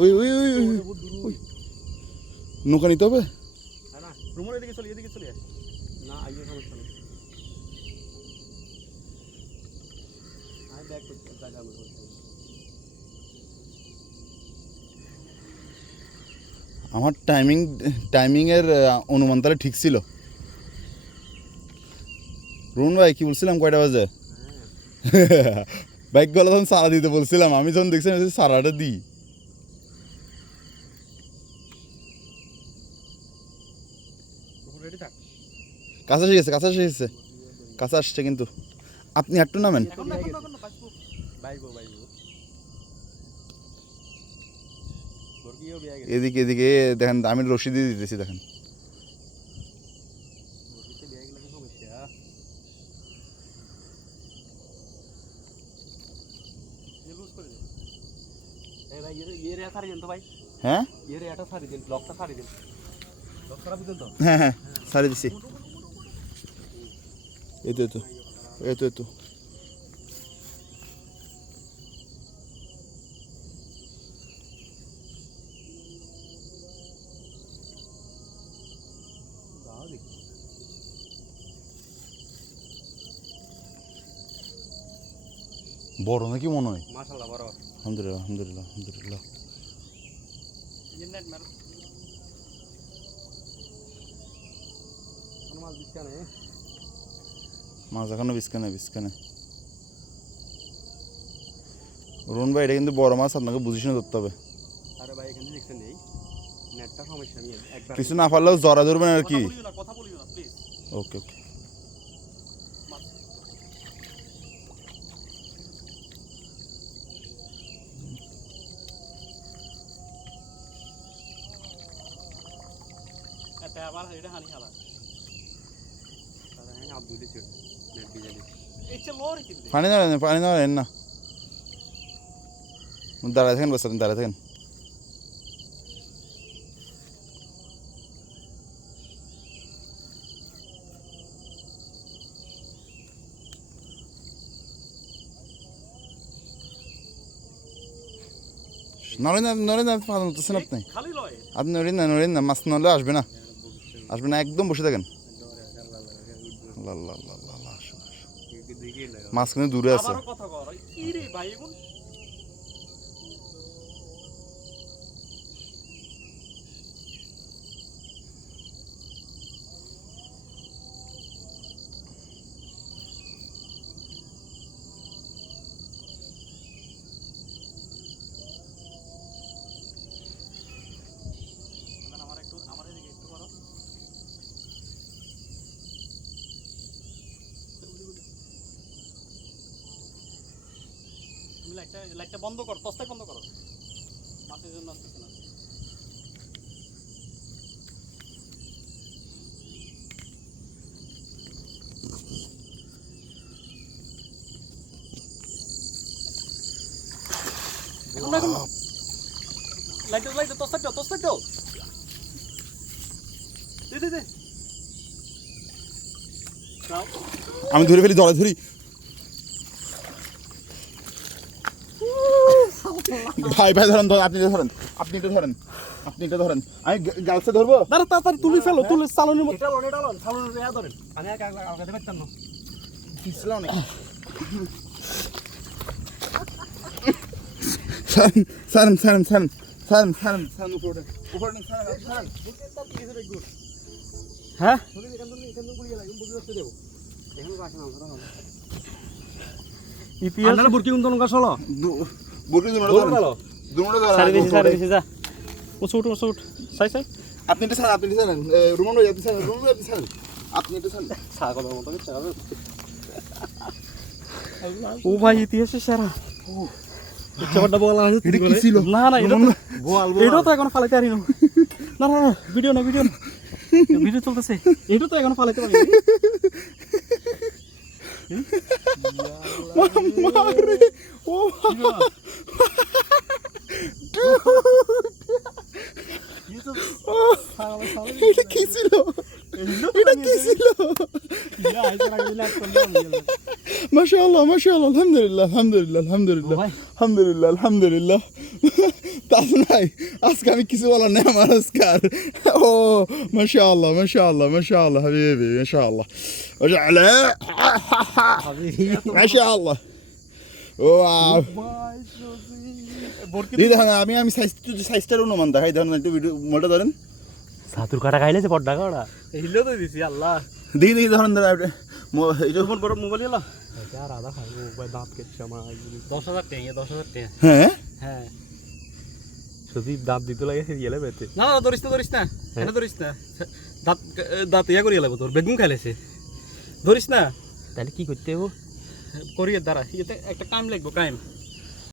ওই ওই ওই ওই নৌকা নিতে হবে না রুমের এদিকে চলে না আইয়ে সমস্যা নেই আমি ব্যাক করতে জায়গা আমি আমার টাইমিংয়ের অনুমান তাহলে ঠিক ছিল। রুন ভাই কি বলছিলাম কয়টা বাজে? বাইক গলা তখন সারা দিতে বলছিলাম, আমি যখন দেখছিলাম সারাটা দিই। কাছে এসে গেছে কাছে আসছে কিন্তু আপনি একটু নামেন। এদিকে দেখেন আমি রশি দিয়ে দিতেছি দেখেন। হ্যাঁ হ্যাঁ সারি দিছি। এই তো বড় নাকি মনে হয়? মাশাআল্লাহ বড়। আলহামদুলিল্লাহ মাছ এখনো বিস্কানে। রুন ভাই এটা কিন্তু বড় মাছ, আপনাকে বুঝে শুনে ধরতে হবে। আরে ভাই এখানে দেখছেন এই নেটটা সমস্যা নেই, একবার কিছু না পারলেও জরা ধরবেন আর কি। কথা বলিও না প্লিজ। ওকে এটা আবার এটা হানি খালা তারা হ্যাঁ আব্দুলি ছিল নেট বিজালি এইটা লোর কিনবে পানি ধরেন না, দাঁড়ায় থাকেন বসে দাঁড়ায় থাকেন। নড়েন না পাচ্ছেন আপনি নড়েন না মাছ নড়লে আসবে না একদম বসে থাকেন। মাছ কিন্তু দূরে আছে। লাইটটা বন্ধ কর, টর্চটা বন্ধ করো, মাছের জন্য আসতেছে না। লাইটটা টর্চটা দাও দে আমি ধরে ফেলি, ধরি ভাই ধরেন, আপনি এটা ধরেন আমি গালসে ধরবো। দাঁড়া তাড়াতাড়ি তুলে চালনের মতো ধরেন আমি আগাতে পারতাম না পিছলা অনেক। সারেন উপরে হ্যাঁ ইপিএল বুরকি কোন নৌকা চলো বুরকি সারি যা উঠ সাই আপনি এটা ছাড়েন রুমান ভাই আপনি ছাড়েন আপনি এটা ছাড়েন ছাগলের মতো ও ভাই ইতিহাসে সেরা চবড়টা বলা এটা কি ছিল? না এটা তো এখন ফালাইতে পারি না ভিডিও চলতেছে, এটা তো এখন ফালাইতে পারি ও এটা কি ছিল? মাশাআল্লাহ আলহামদুলিল্লাহ তাহলে ভাই আজকে আমি কিছু বলার নেই আমার আজকে আর। ও মাশাআল্লাহ মাশাআল্লাহ মাশাআল্লাহ হাবিবি মাশাআল্লাহ মাশাআল্লাহ মাশাআল্লাহ ওয়াও এই দেখেন আমি সাইজটার অনুমান দেখাই ধরেন একটু ভিডিও মোটা ধরেন সাতুর কাটা খাইলে যে বড় কাটা হিলো তো দিছি আল্লাহ দেখি ধরেন এটা বড় মোবাইল এলো এটা আর আধা খাইবো ভাই দাঁত কেটে আমার 10,000 টাকা 10,000 টাকা হ্যাঁ হ্যাঁ যদি দাঁত দিতে লাগে গেলে বেতে না না ধরিস না এটা ধরিস না দাঁত দাঁত ইয়া করিয়া লাগবে তোর বেগুন খাইলেছে ধরিস না তাহলে কি করতে হবে করিয়ে দাঁড়া এতে একটা কাম লাগবে কাম